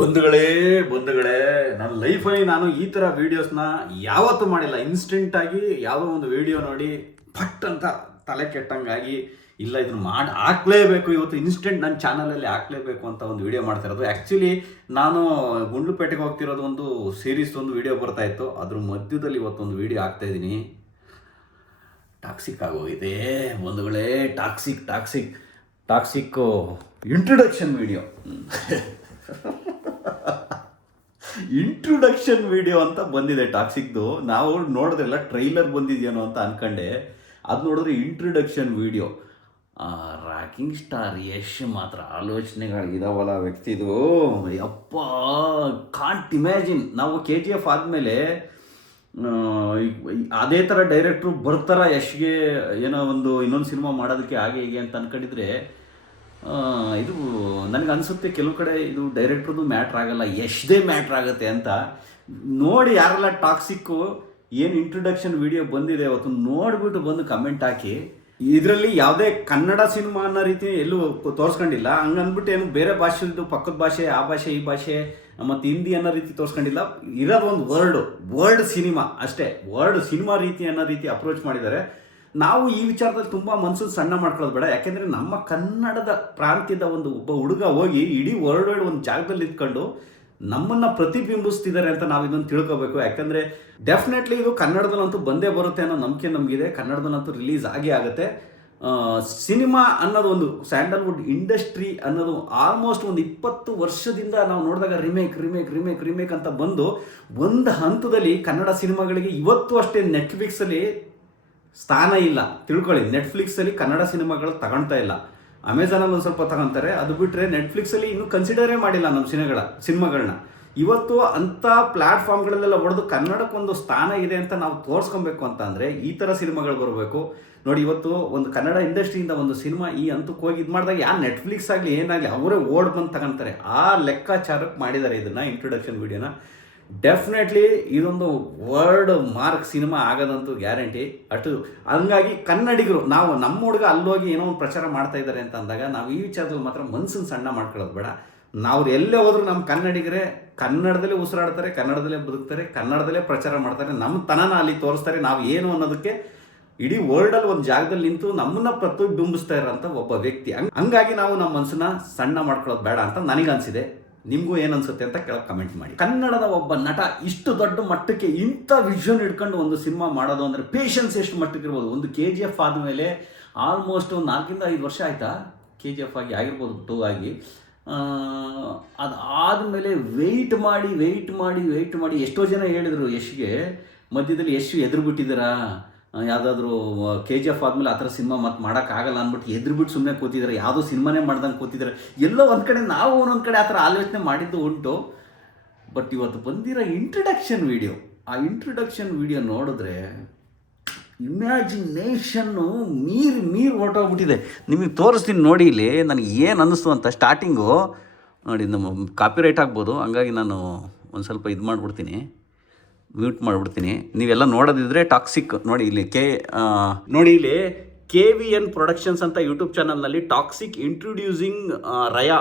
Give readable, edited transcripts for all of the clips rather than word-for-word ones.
ಬಂಧುಗಳೇ ನನ್ನ ಲೈಫಲ್ಲಿ ನಾನು ಈ ಥರ ವೀಡಿಯೋಸ್ನ ಯಾವತ್ತೂ ಮಾಡಿಲ್ಲ. ಇನ್ಸ್ಟೆಂಟಾಗಿ ಯಾವುದೋ ಒಂದು ವಿಡಿಯೋ ನೋಡಿ ಫಟ್ ಅಂತ ತಲೆ ಕೆಟ್ಟಂಗಾಗಿ ಇಲ್ಲ ಇದನ್ನು ಮಾಡಿ ಹಾಕ್ಲೇಬೇಕು, ಇವತ್ತು ಇನ್ಸ್ಟೆಂಟ್ ನನ್ನ ಚಾನಲಲ್ಲಿ ಹಾಕ್ಲೇಬೇಕು ಅಂತ ಒಂದು ವಿಡಿಯೋ ಮಾಡ್ತಾ ಇರೋದು. ಆ್ಯಕ್ಚುಲಿ ನಾನು ಗುಂಡ್ಲುಪೇಟೆಗೆ ಹೋಗ್ತಿರೋದು ಒಂದು ಸೀರೀಸ್ ಒಂದು ವಿಡಿಯೋ ಬರ್ತಾಯಿತ್ತು, ಅದ್ರ ಮಧ್ಯದಲ್ಲಿ ಇವತ್ತೊಂದು ವಿಡಿಯೋ ಹಾಕ್ತಾಯಿದ್ದೀನಿ. ಟಾಕ್ಸಿಕ್ ಆಗೋಗಿದೆ ಬಂಧುಗಳೇ, toxic introduction video introduction video ಅಂತ ಬಂದಿದೆ ಟಾಕ್ಸಿಕ್ದು. ನಾವು ನೋಡಿದ್ರೆಲ್ಲ ಟ್ರೈಲರ್ ಬಂದಿದೆಯೇನೋ ಅಂತ ಅನ್ಕೊಂಡೆ, ಅದು ನೋಡಿದ್ರೆ introduction video. Rocking star Yash ಮಾತ್ರ ಆಲೋಚನೆಗಳು ಇದಾವಲ್ಲ ವ್ಯಕ್ತಿದು, ಯಪ್ಪ ಕಾಂಟ್ ಇಮ್ಯಾಜಿನ್. ನಾವು KGF ಆದಮೇಲೆ ಅದೇ ಥರ ಡೈರೆಕ್ಟ್ರು ಬರ್ತಾರ ಯಶ್ಗೆ ಏನೋ ಇನ್ನೊಂದು ಸಿನಿಮಾ ಮಾಡೋದಕ್ಕೆ ಹಾಗೆ ಹೀಗೆ ಅಂತ ಅನ್ಕೊಂಡಿದ್ರೆ, ಇದು ನನಗೆ ಅನಿಸುತ್ತೆ ಕೆಲವು ಕಡೆ ಇದು ಡೈರೆಕ್ಟ್ರದ್ದು ಮ್ಯಾಟ್ರ್ ಆಗಲ್ಲ, ಎಷ್ಟೇ ಮ್ಯಾಟ್ರ್ ಆಗುತ್ತೆ ಅಂತ. ನೋಡಿ ಯಾರೆಲ್ಲ ಟಾಕ್ಸಿಕ್ಕು ಏನು ಇಂಟ್ರೊಡಕ್ಷನ್ ವಿಡಿಯೋ ಬಂದಿದೆ ಅವತ್ತು ನೋಡಿಬಿಟ್ಟು ಬಂದು ಕಮೆಂಟ್ ಹಾಕಿ. ಇದರಲ್ಲಿ ಯಾವುದೇ ಕನ್ನಡ ಸಿನಿಮಾ ಅನ್ನೋ ರೀತಿ ಎಲ್ಲೂ ತೋರಿಸ್ಕೊಂಡಿಲ್ಲ. ಹಂಗಂದ್ಬಿಟ್ಟು ಏನು ಬೇರೆ ಭಾಷೆದು ಪಕ್ಕದ ಭಾಷೆ ಆ ಭಾಷೆ ಈ ಭಾಷೆ ಮತ್ತು ಹಿಂದಿ ಅನ್ನೋ ರೀತಿ ತೋರಿಸ್ಕೊಂಡಿಲ್ಲ. ಇರೋದು ಒಂದು ವರ್ಲ್ಡ್ ಸಿನಿಮಾ ಅಷ್ಟೇ, ವರ್ಲ್ಡ್ ಸಿನಿಮಾ ರೀತಿ ಅನ್ನೋ ರೀತಿ ಅಪ್ರೋಚ್ ಮಾಡಿದ್ದಾರೆ. ನಾವು ಈ ವಿಚಾರದಲ್ಲಿ ತುಂಬ ಮನಸ್ಸು ಸಣ್ಣ ಮಾಡ್ಕೊಳ್ಳೋದು ಬೇಡ, ಯಾಕೆಂದರೆ ನಮ್ಮ ಕನ್ನಡದ ಪ್ರಾಂತ್ಯದ ಒಬ್ಬ ಹುಡುಗ ಹೋಗಿ ಇಡೀ ವರ್ಲ್ಡ್ ವೈಡ್ ಒಂದು ಜಾಗದಲ್ಲಿ ಇದ್ಕೊಂಡು ನಮ್ಮನ್ನು ಪ್ರತಿಬಿಂಬಿಸ್ತಿದ್ದಾರೆ ಅಂತ ನಾವು ಇದನ್ನು ತಿಳ್ಕೊಬೇಕು. ಯಾಕಂದರೆ ಡೆಫಿನೆಟ್ಲಿ ಇದು ಕನ್ನಡದಲ್ಲಂತೂ ಬಂದೇ ಬರುತ್ತೆ ಅನ್ನೋ ನಂಬಿಕೆ ನಮಗಿದೆ, ಕನ್ನಡದಲ್ಲಂತೂ ರಿಲೀಸ್ ಆಗೇ ಆಗುತ್ತೆ. ಸಿನಿಮಾ ಅನ್ನೋದು ಒಂದು ಸ್ಯಾಂಡಲ್ವುಡ್ ಇಂಡಸ್ಟ್ರಿ ಅನ್ನೋದು ಆಲ್ಮೋಸ್ಟ್ ಒಂದು 20 ವರ್ಷದಿಂದ ನಾವು ನೋಡಿದಾಗ ರಿಮೇಕ್ ಅಂತ ಬಂದು ಒಂದು ಹಂತದಲ್ಲಿ ಕನ್ನಡ ಸಿನಿಮಾಗಳಿಗೆ ಇವತ್ತು ಅಷ್ಟೇ ನೆಟ್ಫ್ಲಿಕ್ಸಲ್ಲಿ ಸ್ಥಾನ ಇಲ್ಲ. ತಿಳ್ಕೊಳ್ಳಿ, ನೆಟ್ಫ್ಲಿಕ್ಸಲ್ಲಿ ಕನ್ನಡ ಸಿನಿಮಾಗಳು ತಗೊಳ್ತಾ ಇಲ್ಲ. ಅಮೆಝಾನಲ್ಲಿ ಒಂದು ಸ್ವಲ್ಪ ತಗೊತಾರೆ, ಅದು ಬಿಟ್ಟರೆ ನೆಟ್ಫ್ಲಿಕ್ಸಲ್ಲಿ ಇನ್ನೂ ಕನ್ಸಿಡರೇ ಮಾಡಿಲ್ಲ ನಮ್ಮ ಸಿನಿಮಾಗಳನ್ನ. ಇವತ್ತು ಅಂಥ ಪ್ಲ್ಯಾಟ್ಫಾರ್ಮ್ಗಳಲ್ಲೆಲ್ಲ ಹೊಡೆದು ಕನ್ನಡಕ್ಕೊಂದು ಸ್ಥಾನ ಇದೆ ಅಂತ ನಾವು ತೋರಿಸ್ಕೊಬೇಕು ಅಂತ ಅಂದರೆ ಈ ಥರ ಸಿನಿಮಾಗಳು ಬರಬೇಕು. ನೋಡಿ, ಇವತ್ತು ಒಂದು ಕನ್ನಡ ಇಂಡಸ್ಟ್ರಿಯಿಂದ ಒಂದು ಸಿನಿಮಾ ಈ ಹಂತಕ್ಕೆ ಹೋಗಿ ಇದು ಮಾಡಿದಾಗ ಯಾರು ನೆಟ್ಫ್ಲಿಕ್ಸ್ ಆಗಲಿ ಏನಾಗಲಿ ಅವರೇ ಓಡ್ ಬಂದು ತಗೊತಾರೆ. ಆ ಲೆಕ್ಕಾಚಾರಕ್ಕೆ ಮಾಡಿದ್ದಾರೆ ಇದನ್ನು ಇಂಟ್ರೊಡಕ್ಷನ್ ವಿಡಿಯೋನ. ಡೆಫಿನೆಟ್ಲಿ ಇದೊಂದು ವರ್ಲ್ಡ್ ಮಾರ್ಕ್ ಸಿನಿಮಾ ಆಗೋದಂತೂ ಗ್ಯಾರಂಟಿ. ಹಂಗಾಗಿ ಕನ್ನಡಿಗರು ನಾವು ನಮ್ಮ ಹುಡುಗ ಅಲ್ಲೋಗಿ ಏನೋ ಒಂದು ಪ್ರಚಾರ ಮಾಡ್ತಾ ಇದ್ದಾರೆ ಅಂತ ಅಂದಾಗ ನಾವು ಈ ವಿಚಾರದಲ್ಲಿ ಮಾತ್ರ ಮನಸ್ಸನ್ನು ಸಣ್ಣ ಮಾಡ್ಕೊಳ್ಳೋದು ಬೇಡ. ನಾವು ಎಲ್ಲೇ ಹೋದ್ರೂ ನಮ್ಮ ಕನ್ನಡಿಗರೇ ಕನ್ನಡದಲ್ಲೇ ಉಸಿರಾಡ್ತಾರೆ, ಕನ್ನಡದಲ್ಲೇ ಬದುಕ್ತಾರೆ, ಕನ್ನಡದಲ್ಲೇ ಪ್ರಚಾರ ಮಾಡ್ತಾರೆ, ನಮ್ಮ ತನನ ಅಲ್ಲಿ ತೋರಿಸ್ತಾರೆ. ನಾವು ಏನು ಅನ್ನೋದಕ್ಕೆ ಇಡೀ ವರ್ಲ್ಡಲ್ಲಿ ಒಂದು ಜಾಗದಲ್ಲಿ ನಿಂತು ನಮ್ಮನ್ನ ಪ್ರತಿಬಿಂಬಿಸ್ತಾ ಇರೋಂಥ ಒಬ್ಬ ವ್ಯಕ್ತಿ. ಹಂಗಾಗಿ ನಾವು ನಮ್ಮ ಮನಸ್ಸನ್ನ ಸಣ್ಣ ಮಾಡ್ಕೊಳ್ಳೋದು ಬೇಡ ಅಂತ ನನಗನ್ಸಿದೆ. ನಿಮಗೂ ಏನು ಅನ್ಸುತ್ತೆ ಅಂತ ಕೆಳಗೆ ಕಮೆಂಟ್ ಮಾಡಿ. ಕನ್ನಡದ ಒಬ್ಬ ನಟ ಇಷ್ಟು ದೊಡ್ಡ ಮಟ್ಟಕ್ಕೆ ಇಂಥ ವಿಷನ್ ಇಟ್ಕೊಂಡು ಒಂದು ಸಿನಿಮಾ ಮಾಡೋದು ಅಂದರೆ ಪೇಷನ್ಸ್ ಎಷ್ಟು ಮಟ್ಟಕ್ಕೆ ಇರ್ಬೋದು. ಒಂದು KGF ಆದಮೇಲೆ ಆಲ್ಮೋಸ್ಟ್ ಒಂದು 4 ರಿಂದ 5 ವರ್ಷ ಆಯಿತಾ KGF ಆಗಿರ್ಬೋದು 2 ಆಗಿ. ಅದಾದಮೇಲೆ ವೆಯ್ಟ್ ಮಾಡಿ ಎಷ್ಟೋ ಜನ ಹೇಳಿದರು ಯಶ್ಗೆ, ಮಧ್ಯದಲ್ಲಿ ಯಶ್ ಎದುರು ಬಿಟ್ಟಿದ್ದೀರಾ, ಯಾವುದಾದ್ರೂ KGF ಆದಮೇಲೆ ಆ ಥರ ಸಿನಿಮಾ ಮತ್ತೆ ಮಾಡೋಕ್ಕಾಗಲ್ಲ ಅಂದ್ಬಿಟ್ಟು ಎದುರುಬಿಟ್ಟು ಸುಮ್ಮನೆ ಕೂತಿದ್ದಾರೆ, ಯಾವುದೋ ಸಿನಿಮಾನೇ ಮಾಡ್ದಂಗೆ ಕೂತಿದ್ದಾರೆ. ಎಲ್ಲೋ ಒಂದು ಕಡೆ ನಾವು ಒಂದೊಂದು ಕಡೆ ಆ ಥರ ಆಲೋಚನೆ ಮಾಡಿದ್ದು ಉಂಟು. ಬಟ್ ಇವತ್ತು ಬಂದಿರೋ ಇಂಟ್ರೊಡಕ್ಷನ್ ವಿಡಿಯೋ ನೋಡಿದ್ರೆ ಇಮ್ಯಾಜಿನೇಷನ್ನು ಮೀರಿ ಹೊರಟೋಗ್ಬಿಟ್ಟಿದೆ. ನಿಮಗೆ ತೋರಿಸ್ತೀನಿ ನೋಡಿ ಇಲ್ಲಿ ನನಗೆ ಏನು ಅನ್ನಿಸ್ತು ಅಂತ. ಸ್ಟಾರ್ಟಿಂಗು ನೋಡಿ, ನಮ್ಮ ಕಾಪಿರೈಟ್ ಆಗ್ಬೋದು, ಹಂಗಾಗಿ ನಾನು ಒಂದು ಸ್ವಲ್ಪ ಇದು ಮಾಡಿಬಿಡ್ತೀನಿ, ಮ್ಯೂಟ್ ಮಾಡಿಬಿಡ್ತೀನಿ. ನೀವೆಲ್ಲ ನೋಡೋದಿದ್ರೆ ಟಾಕ್ಸಿಕ್ ನೋಡಿ ಇಲ್ಲಿ KVN ಪ್ರೊಡಕ್ಷನ್ಸ್ ಅಂತ ಯೂಟ್ಯೂಬ್ ಚಾನಲ್ನಲ್ಲಿ Toxic introducing Raya,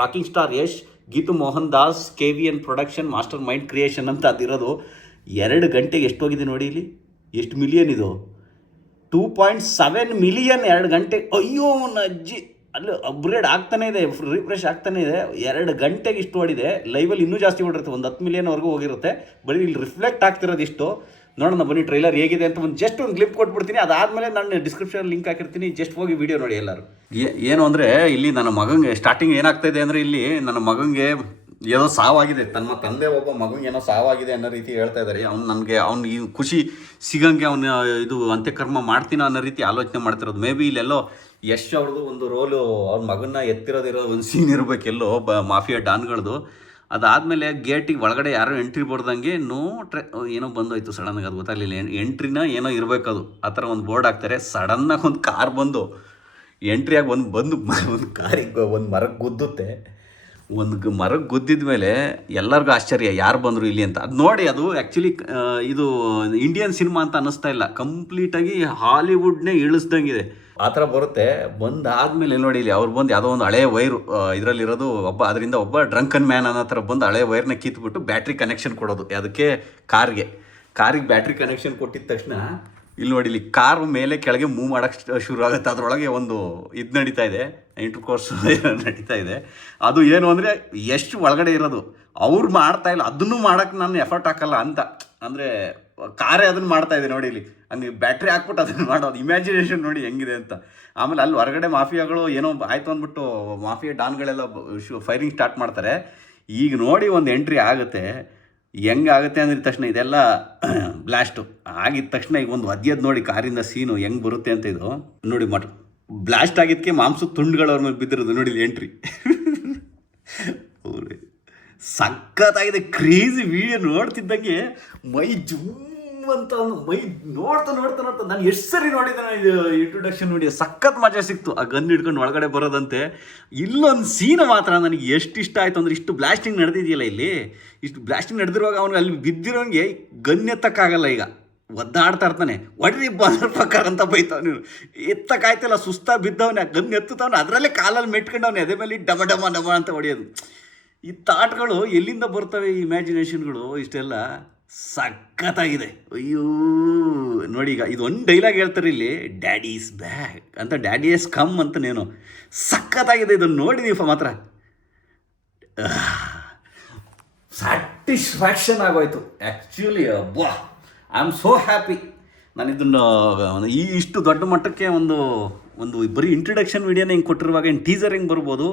rocking star Yash, Geethu Mohan Das, KVN production, master mind creation ಅಂತ ಅದಿರೋದು. 2 ಗಂಟೆಗೆ ಎಷ್ಟೋಗಿದೆ ನೋಡಿ ಇಲ್ಲಿ, ಎಷ್ಟು ಮಿಲಿಯನ್ ಇದು, 2.7 ಮಿಲಿಯನ್ 2 ಗಂಟೆ. ಅಯ್ಯೋ ಅಜ್ಜಿ, ಅಲ್ಲಿ ಅಪ್ಗ್ರೇಡ್ ಆಗ್ತಾನೇ ಇದೆ, ರಿಫ್ರೆಶ್ ಆಗ್ತಾನೇ ಇದೆ. 2 ಗಂಟೆಗೆ ಇಷ್ಟು ಓಡಿದೆ. ಲೈವಲ್ಲಿ ಇನ್ನೂ ಜಾಸ್ತಿ ಓಡಿರುತ್ತೆ, ಒಂದು 10 ಮಿಲಿಯನ್ವರೆಗೂ ಹೋಗಿರುತ್ತೆ. ಬರೀ ಇಲ್ಲಿ ರಿಫ್ಲೆಕ್ಟ್ ಆಗ್ತಿರೋದು ಇಷ್ಟು. ನೋಡೋಣ ಬನ್ನಿ ಟ್ರೈಲರ್ ಹೇಗಿದೆ ಅಂತ ಜಸ್ಟ್ ಒಂದು ಕ್ಲಿಪ್ ಕೊಟ್ಬಿಡ್ತೀನಿ. ಅದಾದಮೇಲೆ ನಾನು ಡಿಸ್ಕ್ರಿಪ್ಷನ್ ಲಿಂಕ್ ಹಾಕಿರ್ತೀನಿ, ಜಸ್ಟ್ ಹೋಗಿ ವಿಡಿಯೋ ನೋಡಿ ಎಲ್ಲರೂ. ಏನು ಅಂದರೆ ಇಲ್ಲಿ ನನ್ನ ಮಗಂಗೆ ಸ್ಟಾರ್ಟಿಂಗ್ ಏನಾಗ್ತಾಯಿದೆ ಅಂದರೆ, ಇಲ್ಲಿ ನನ್ನ ಮಗಂಗೆ ಏನೋ ಸಾವಾಗಿದೆ, ತನ್ನ ತಂದೆ ಒಬ್ಬ ಮಗನಿಗೆ ಏನೋ ಸಾವಾಗಿದೆ ಅನ್ನೋ ರೀತಿ ಹೇಳ್ತಾ ಇದ್ದಾರೆ. ಅವ್ನು ಈ ಖುಷಿ ಸಿಗಂಗೆ ಇದು ಅಂತ್ಯಕರ್ಮ ಮಾಡ್ತೀನೋ ಅನ್ನೋ ರೀತಿ ಆಲೋಚನೆ ಮಾಡ್ತಿರೋದು. ಮೇ ಬಿ ಇಲ್ಲೆಲ್ಲೋ ಯಶ್ ಅವ್ರದ್ದು ಒಂದು ರೋಲು, ಅವ್ರ ಮಗನ್ನ ಎತ್ತಿರೋದಿರೋ ಒಂದು ಸೀನ್ ಇರಬೇಕೆಲ್ಲೋ ಮಾಫಿಯಾ ಡಾನ್ಗಳದು. ಅದಾದಮೇಲೆ ಗೇಟಿಗೆ ಒಳಗಡೆ ಯಾರೋ ಎಂಟ್ರಿ ಬರ್ದಂಗೆ ಏನೋ ಬಂದೋಯ್ತು ಸಡನ್ನಾಗಿ, ಅದು ಗೊತ್ತಾಗಲಿಲ್ಲ. ಎಂಟ್ರಿನ ಏನೋ ಇರಬೇಕದು, ಆ ಥರ ಒಂದು ಬೋರ್ಡ್ ಹಾಕ್ತಾರೆ. ಸಡನ್ನಾಗಿ ಒಂದು ಕಾರ್ ಬಂದು ಎಂಟ್ರಿಯಾಗಿ ಒಂದು ಕಾರಿಗೆ ಒಂದು ಮರಕ್ಕೆ ಗುದ್ದುತ್ತೆ. ಒಂದು ಮರಕ್ಕೆ ಗುದ್ದಿದ ಮೇಲೆ ಎಲ್ಲರಿಗೂ ಆಶ್ಚರ್ಯ, ಯಾರು ಬಂದರು ಇಲ್ಲಿ ಅಂತ. ಅದು ನೋಡಿ, ಅದು ಆ್ಯಕ್ಚುಲಿ ಇದು ಇಂಡಿಯನ್ ಸಿನಿಮಾ ಅಂತ ಅನ್ನಿಸ್ತಾ ಇಲ್ಲ, ಕಂಪ್ಲೀಟಾಗಿ ಹಾಲಿವುಡ್ನೇ ಇಳಿಸ್ದಂಗಿದೆ. ಆ ಥರ ಬರುತ್ತೆ. ಬಂದಾದ್ಮೇಲೆ ನೋಡಿ ಇಲ್ಲಿ ಅವ್ರು ಬಂದು ಯಾವುದೋ ಒಂದು ಹಳೆ ವೈರು ಇದರಲ್ಲಿರೋದು ಅದರಿಂದ ಒಬ್ಬ ಡ್ರಂಕನ್ ಮ್ಯಾನ್ ಅನ್ನೋ ಥರ ಬಂದು ಹಳೆ ವೈರ್ನ ಕಿತ್ಬಿಟ್ಟು ಬ್ಯಾಟ್ರಿ ಕನೆಕ್ಷನ್ ಕೊಡೋದು. ಅದಕ್ಕೆ ಕಾರಿಗೆ ಬ್ಯಾಟ್ರಿ ಕನೆಕ್ಷನ್ ಕೊಟ್ಟಿದ ತಕ್ಷಣ ಇಲ್ಲಿ ನೋಡಿ, ಇಲ್ಲಿ ಕಾರು ಮೇಲೆ ಕೆಳಗೆ ಮೂವ್ ಮಾಡೋಕ್ಕೆ ಶುರು ಆಗುತ್ತೆ. ಅದರೊಳಗೆ ಒಂದು ಇದು ನಡೀತಾ ಇದೆ, ಇಂಟರ್ ಕೋರ್ಸ್ ನಡೀತಾ ಇದೆ. ಅದು ಏನು ಅಂದರೆ ಎಷ್ಟು ಒಳಗಡೆ ಇರೋದು ಅವ್ರು ಮಾಡ್ತಾ ಇಲ್ಲ, ಅದನ್ನು ಮಾಡೋಕ್ಕೆ ನಾನು ಎಫರ್ಟ್ ಹಾಕಲ್ಲ ಅಂತ. ಅಂದರೆ ಕಾರೇ ಅದನ್ನು ಮಾಡ್ತಾ ಇದೆ ನೋಡಿ ಇಲ್ಲಿ, ಹಂಗೆ ಬ್ಯಾಟ್ರಿ ಹಾಕ್ಬಿಟ್ಟು ಅದನ್ನು ಮಾಡೋದು. ಇಮ್ಯಾಜಿನೇಷನ್ ನೋಡಿ ಹೆಂಗಿದೆ ಅಂತ. ಆಮೇಲೆ ಅಲ್ಲಿ ಹೊರಗಡೆ ಮಾಫಿಯಾಗಳು ಏನೋ ಆಯಿತು ಅಂದ್ಬಿಟ್ಟು ಮಾಫಿಯಾ ಡಾನ್ಗಳೆಲ್ಲ ಫೈರಿಂಗ್ ಸ್ಟಾರ್ಟ್ ಮಾಡ್ತಾರೆ. ಈಗ ನೋಡಿ ಒಂದು ಎಂಟ್ರಿ ಆಗುತ್ತೆ, ಹೆಂಗಾಗುತ್ತೆ ಅಂದಿದ ತಕ್ಷಣ ಇದೆಲ್ಲ ಬ್ಲಾಸ್ಟು ಆಗಿದ ತಕ್ಷಣ ಈಗ ಒಂದು ಒದ್ಯದ್ ನೋಡಿ ಕಾರಿಂದ ಸೀನು ಹೆಂಗೆ ಬರುತ್ತೆ ಅಂತ. ಇದು ನೋಡಿ ಬ್ಲಾಸ್ಟ್ ಆಗಿದ್ದಕ್ಕೆ ಮಾಂಸದ ತುಂಡುಗಳು ಅವ್ರ ಮೇಲೆ ಬಿದ್ದಿರೋದು ನೋಡಿ ಎಂಟ್ರಿ. ಸಖತ್ತಾಗಿದೆ, ಕ್ರೇಜಿ ವಿಡಿಯೋ. ನೋಡ್ತಿದ್ದಂಗೆ ಮೈ ಜೂಮ್ ಅಂತ ಮೈ ನೋಡ್ತಾ ನಾನು ಎಷ್ಟು ಸರಿ ನೋಡಿದ್ದೆ ಇದು ಇಂಟ್ರೊಡಕ್ಷನ್ ವಿಡಿಯೋ. ಸಖತ್ ಮಜಾ ಸಿಕ್ತು. ಆ ಗನ್ ಹಿಡ್ಕೊಂಡು ಒಳಗಡೆ ಬರೋದಂತೆ. ಇಲ್ಲೊಂದು ಸೀನ್ ಮಾತ್ರ ನನಗೆ ಎಷ್ಟು ಇಷ್ಟ ಆಯಿತು ಅಂದರೆ, ಇಷ್ಟು ಬ್ಲಾಸ್ಟಿಂಗ್ ನಡೆದಿದೆಯಲ್ಲ ಇಲ್ಲಿ, ಇಷ್ಟು ಬ್ಲಾಸ್ಟಿಂಗ್ ನಡೆದಿರುವಾಗ ಅವ್ನಿಗೆ ಅಲ್ಲಿ ಬಿದ್ದಿರೋಂಗೆ ಗನ್ ಎತ್ತಕ್ಕಾಗಲ್ಲ. ಈಗ ಒದ್ದಾಡ್ತಾ ಇರ್ತಾನೆ, ಒಡ್ರಿ ಬಾದರ್ ಪ್ರಕಾರ ಅಂತ ಬೈತಾವ. ನೀವು ಎತ್ತಕ್ಕಾಯ್ತಲ್ಲ, ಸುಸ್ತಾಗಿ ಬಿದ್ದವನೇ, ಗನ್ ಎತ್ತುತ್ತವನು, ಅದರಲ್ಲೇ ಕಾಲಲ್ಲಿ ಮೆಟ್ಕೊಂಡವನೇ, ಅದೇ ಮೇಲೆ ಡಮ ಡಮ ಡಮ ಅಂತ ಹೊಡೆಯೋದು. ಈ ಥಾಟ್ಗಳು ಎಲ್ಲಿಂದ ಬರ್ತವೆ, ಈ ಇಮ್ಯಾಜಿನೇಷನ್ಗಳು ಇಷ್ಟೆಲ್ಲ ಸಖತ್ತಾಗಿದೆ. ಅಯ್ಯೋ ನೋಡಿ, ಈಗ ಇದೊಂದು ಡೈಲಾಗ್ ಹೇಳ್ತಾರೆ ಇಲ್ಲಿ, ಡ್ಯಾಡಿ ಈಸ್ ಬ್ಯಾಕ್ ಅಂತ, ಡ್ಯಾಡಿ ಈಸ್ ಕಮ್ ಅಂತನೇನು. ಸಖತ್ತಾಗಿದೆ ಇದನ್ನು ನೋಡಿ ನೀವು ಮಾತ್ರ. ಸ್ಯಾಟಿಸ್ಫ್ಯಾಕ್ಷನ್ ಆಗೋಯ್ತು ಆ್ಯಕ್ಚುಲಿ. ಅಬ್ಬಾ, ಐ ಆಮ್ ಸೋ ಹ್ಯಾಪಿ. ನಾನು ಇದನ್ನು ಇಷ್ಟು ದೊಡ್ಡ ಮಟ್ಟಕ್ಕೆ ಒಂದು ಬರೀ ಇಂಟ್ರಡಕ್ಷನ್ ವಿಡಿಯೋನ ಹಿಂಗೆ ಕೊಟ್ಟಿರುವಾಗ ಇನ್ನು ಟೀಸರ್ ಹೆಂಗೆ ಬರ್ಬೋದು,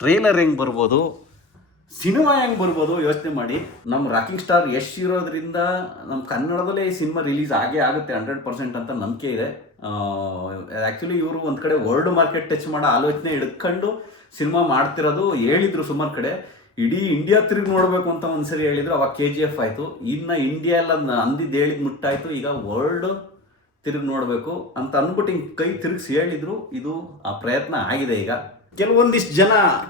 ಟ್ರೇಲರ್ ಹೆಂಗೆ ಬರ್ಬೋದು, ಸಿನಿಮಾ ಹೆಂಗೆ ಬರ್ಬೋದು ಯೋಚನೆ ಮಾಡಿ. ನಮ್ಮ ರಾಕಿಂಗ್ ಸ್ಟಾರ್ ಯಶ್ ಇರೋದ್ರಿಂದ ನಮ್ಮ ಕನ್ನಡದಲ್ಲೇ ಈ ಸಿನಿಮಾ ರಿಲೀಸ್ ಆಗುತ್ತೆ 100% ಅಂತ ನಂಬಿಕೆ ಇದೆ. ಆ್ಯಕ್ಚುಲಿ ಇವರು ಒಂದು ಕಡೆ ವರ್ಲ್ಡ್ ಮಾರ್ಕೆಟ್ ಟಚ್ ಮಾಡೋ ಆಲೋಚನೆ ಹಿಡ್ಕೊಂಡು ಸಿನಿಮಾ ಮಾಡ್ತಿರೋದು. ಹೇಳಿದರು ಸುಮಾರು ಕಡೆ, ಇಡೀ ಇಂಡಿಯಾ ತಿರುಗಿ ನೋಡಬೇಕು ಅಂತ ಒಂದ್ಸರಿ ಹೇಳಿದರು. ಅವಾಗ KGF ಆಯಿತು. ಇನ್ನು ಇಂಡಿಯಾ ಎಲ್ಲ ಅಂದಿದ್ದು ಹೇಳಿದ್ದು ಮುಟ್ಟಾಯಿತು. ಈಗ ವರ್ಲ್ಡ್ ತಿರುಗಿ ನೋಡಬೇಕು ಅಂತ ಅಂದ್ಬಿಟ್ಟು ಹಿಂಗೆ ಕೈ ತಿರುಗಿಸಿ ಹೇಳಿದರು. ಇದು ಆ ಪ್ರಯತ್ನ ಆಗಿದೆ. ಈಗ ಕೆಲವೊಂದಿಷ್ಟು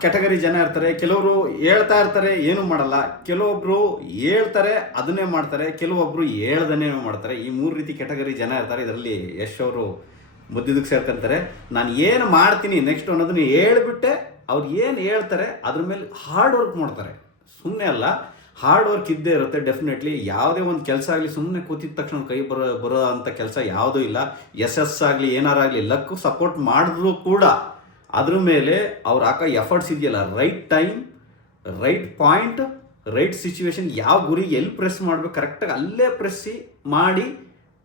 ಕ್ಯಾಟಗರಿ ಜನ ಇರ್ತಾರೆ. ಕೆಲವರು ಹೇಳ್ತಾ ಇರ್ತಾರೆ, ಏನೂ ಮಾಡಲ್ಲ. ಕೆಲವೊಬ್ರು ಹೇಳ್ತಾರೆ, ಅದನ್ನೇ ಮಾಡ್ತಾರೆ. ಕೆಲವೊಬ್ರು ಹೇಳ್ದನ್ನೇ ಮಾಡ್ತಾರೆ. ಈ 3 ರೀತಿ ಕ್ಯಾಟಗರಿ ಜನ ಇರ್ತಾರೆ. ಇದರಲ್ಲಿ ಯಶ್ ಅವರು ಮಧ್ಯದಕ್ಕೆ ಸೇರ್ಕೊಂತಾರೆ. ನಾನು ಏನು ಮಾಡ್ತೀನಿ ನೆಕ್ಸ್ಟ್ ಅನ್ನೋದನ್ನ ಹೇಳ್ಬಿಟ್ಟೆ ಅವ್ರು ಏನು ಹೇಳ್ತಾರೆ ಅದ್ರ ಮೇಲೆ ಹಾರ್ಡ್ ವರ್ಕ್ ಮಾಡ್ತಾರೆ. ಸುಮ್ಮನೆ ಅಲ್ಲ, ಹಾರ್ಡ್ ವರ್ಕ್ ಇದ್ದೇ ಇರುತ್ತೆ ಡೆಫಿನೆಟ್ಲಿ. ಯಾವುದೇ ಒಂದು ಕೆಲಸ ಆಗಲಿ ಸುಮ್ಮನೆ ಕೂತಿದ ತಕ್ಷಣ ಕೈ ಬರೋ ಅಂಥ ಕೆಲಸ ಯಾವುದೂ ಇಲ್ಲ. ಆಗಲಿ ಏನಾರಾಗಲಿ ಲಕ್ಕು ಸಪೋರ್ಟ್ ಮಾಡಿದ್ರು ಕೂಡ ಅದ್ರ ಮೇಲೆ ಅವ್ರು ಹಾಕೋ ಎಫರ್ಟ್ಸ್ ಇದೆಯಲ್ಲ, right time, right point, right situation, ಯಾವ ಗುರಿ ಎಲ್ಲಿ ಪ್ರೆಸ್ ಮಾಡಬೇಕು ಕರೆಕ್ಟಾಗಿ ಅಲ್ಲೇ ಪ್ರೆಸ್ಸಿ ಮಾಡಿ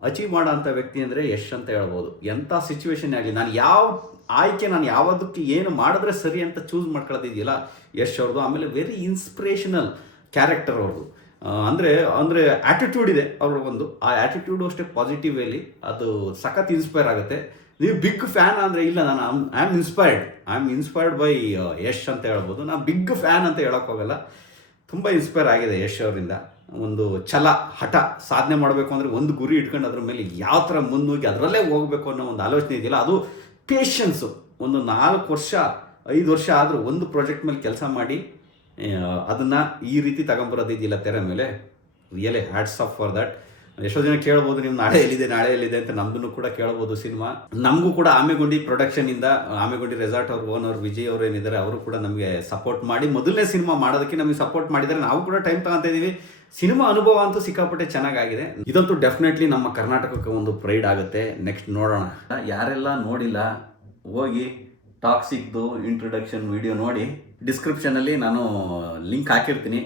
ಅಚೀವ್ ಮಾಡೋ ಅಂಥ ವ್ಯಕ್ತಿ ಅಂದರೆ ಯಶ್ ಅಂತ ಹೇಳ್ಬೋದು. ಎಂಥ ಸಿಚುವೇಶನ್ ಆಗಲಿ, ನಾನು ಯಾವುದಕ್ಕೆ ಏನು ಮಾಡಿದ್ರೆ ಸರಿ ಅಂತ ಚೂಸ್ ಮಾಡ್ಕೊಳ್ಳೋದಿದೆಯಲ್ಲ ಯಶ್ ಅವ್ರದ್ದು. ಆಮೇಲೆ ವೆರಿ ಇನ್ಸ್ಪಿರೇಷನಲ್ ಕ್ಯಾರೆಕ್ಟರ್ ಅವ್ರದ್ದು. ಅಂದರೆ ಆ್ಯಟಿಟ್ಯೂಡ್ ಇದೆ ಅವ್ರಿಗೊಂದು. ಆ ಆ್ಯಟಿಟ್ಯೂಡು ಅಷ್ಟೇ ಪಾಸಿಟಿವ್ ವೇಲಿ, ಅದು ಸಖತ್ ಇನ್ಸ್ಪೈರ್ ಆಗುತ್ತೆ. ನೀವು ಬಿಗ್ ಫ್ಯಾನ್ ಅಂದರೆ ಇಲ್ಲ, ನಾನು I am inspired by Yash ಅಂತ ಹೇಳ್ಬೋದು. ನಾನು ಬಿಗ್ ಫ್ಯಾನ್ ಅಂತ ಹೇಳೋಕ್ಕೋಗಲ್ಲ. ತುಂಬ ಇನ್ಸ್ಪೈರ್ ಆಗಿದೆ ಯಶ್ ಅವರಿಂದ. ಒಂದು ಛಲ, ಹಠ, ಸಾಧನೆ ಮಾಡಬೇಕು ಅಂದರೆ ಒಂದು ಗುರಿ ಇಟ್ಕೊಂಡು ಅದ್ರ ಮೇಲೆ ಯಾವ ಥರ ಮುಂದೋಗಿ ಅದರಲ್ಲೇ ಹೋಗಬೇಕು ಅನ್ನೋ ಒಂದು ಆಲೋಚನೆ ಇದೆಯಲ್ಲ, ಅದು ಪೇಷನ್ಸು. ಒಂದು 4 ವರ್ಷ 5 ವರ್ಷ ಆದರೂ ಒಂದು ಪ್ರಾಜೆಕ್ಟ್ ಮೇಲೆ ಕೆಲಸ ಮಾಡಿ ಅದನ್ನು ಈ ರೀತಿ ತಗೊಂಬರೋದಿದೆಯಲ್ಲ ತೆರೆ ಮೇಲೆ, really hats off for that. ಎಷ್ಟೋ ಜನ ಕೇಳ್ಬೋದು, ನೀವು ನಾಳೆ ಎಲ್ಲಿದೆ ಅಂತ. ನಮ್ಮದನ್ನು ಕೂಡ ಕೇಳ್ಬೋದು ಸಿನಿಮಾ. ನಮಗೂ ಕೂಡ ಆಮೆಗುಂಡಿ ಪ್ರೊಡಕ್ಷನಿಂದ, ಆಮೆಗುಂಡಿ ರೆಸಾರ್ಟ್ ಅವ್ರ ಓನರ್ ವಿಜಯ್ ಅವರು ಏನಿದ್ದಾರೆ ಅವರು ಕೂಡ ನಮಗೆ ಸಪೋರ್ಟ್ ಮಾಡಿ ಮೊದಲನೇ ಸಿನಿಮಾ ಮಾಡೋದಕ್ಕೆ ನಮಗೆ ಸಪೋರ್ಟ್ ಮಾಡಿದ್ದಾರೆ. ನಾವು ಕೂಡ ಟೈಮ್ ತಗೊತಾ ಇದ್ದೀವಿ. ಸಿನಿಮಾ ಅನುಭವ ಅಂತೂ ಸಿಕ್ಕಾಪಟ್ಟೆ ಚೆನ್ನಾಗಿದೆ. ಇದಂತೂ ಡೆಫಿನೆಟ್ಲಿ ನಮ್ಮ ಕರ್ನಾಟಕಕ್ಕೆ ಒಂದು ಪ್ರೈಡ್ ಆಗುತ್ತೆ. ನೆಕ್ಸ್ಟ್ ನೋಡೋಣ. ಯಾರೆಲ್ಲ ನೋಡಿಲ್ಲ ಹೋಗಿ ಟಾಕ್ಸಿಕ್ದು ಇಂಟ್ರೊಡಕ್ಷನ್ ವಿಡಿಯೋ ನೋಡಿ. ಡಿಸ್ಕ್ರಿಪ್ಷನಲ್ಲಿ ನಾನು ಲಿಂಕ್ ಹಾಕಿರ್ತೀನಿ.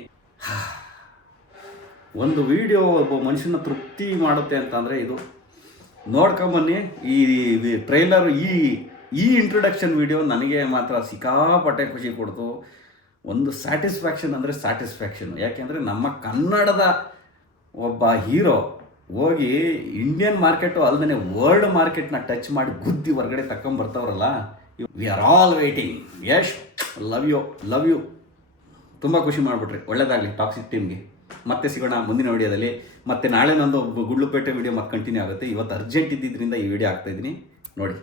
ಒಂದು ವಿಡಿಯೋ ಒಬ್ಬ ಮನುಷ್ಯನ ತೃಪ್ತಿ ಮಾಡುತ್ತೆ ಅಂತಂದರೆ ಇದು ನೋಡ್ಕೊಂಬನ್ನಿ. ಈ ಟ್ರೈಲರ್, ಈ ಇಂಟ್ರೊಡಕ್ಷನ್ ವಿಡಿಯೋ ನನಗೆ ಮಾತ್ರ ಸಿಕ್ಕಾಪಟ್ಟೆ ಖುಷಿ ಕೊಡ್ತು. ಒಂದು ಸ್ಯಾಟಿಸ್ಫ್ಯಾಕ್ಷನ್ ಅಂದರೆ ಸ್ಯಾಟಿಸ್ಫ್ಯಾಕ್ಷನ್. ಯಾಕೆಂದರೆ ನಮ್ಮ ಕನ್ನಡದ ಒಬ್ಬ ಹೀರೋ ಹೋಗಿ ಇಂಡಿಯನ್ ಮಾರ್ಕೆಟು ಅಲ್ಲದೆ ವರ್ಲ್ಡ್ ಮಾರ್ಕೆಟ್ನ ಟಚ್ ಮಾಡಿ ಗುದ್ದಿ ಹೊರಗಡೆ ತಗೊಂಬರ್ತಾವ್ರಲ್ಲ, we are all waiting. Yash, love you. ತುಂಬ ಖುಷಿ ಮಾಡಿಬಿಟ್ರಿ. ಒಳ್ಳೆಯದಾಗಲಿ ಟಾಕ್ಸಿಕ್ ಟೀಮ್ಗೆ. ಮತ್ತೆ ಸಿಗೋಣ ಮುಂದಿನ ವಿಡಿಯೋದಲ್ಲಿ. ಮತ್ತೆ ನಾಳೆ ನಂದು ಗುಡ್ಲುಪೇಟೆ ವಿಡಿಯೋ ಮತ್ತೆ ಕಂಟಿನ್ಯೂ ಆಗುತ್ತೆ. ಇವತ್ತು ಅರ್ಜೆಂಟ್ ಇದ್ದಿದ್ದರಿಂದ ಈ ವಿಡಿಯೋ ಹಾಕ್ತಾಯಿದ್ದೀನಿ ನೋಡಿ.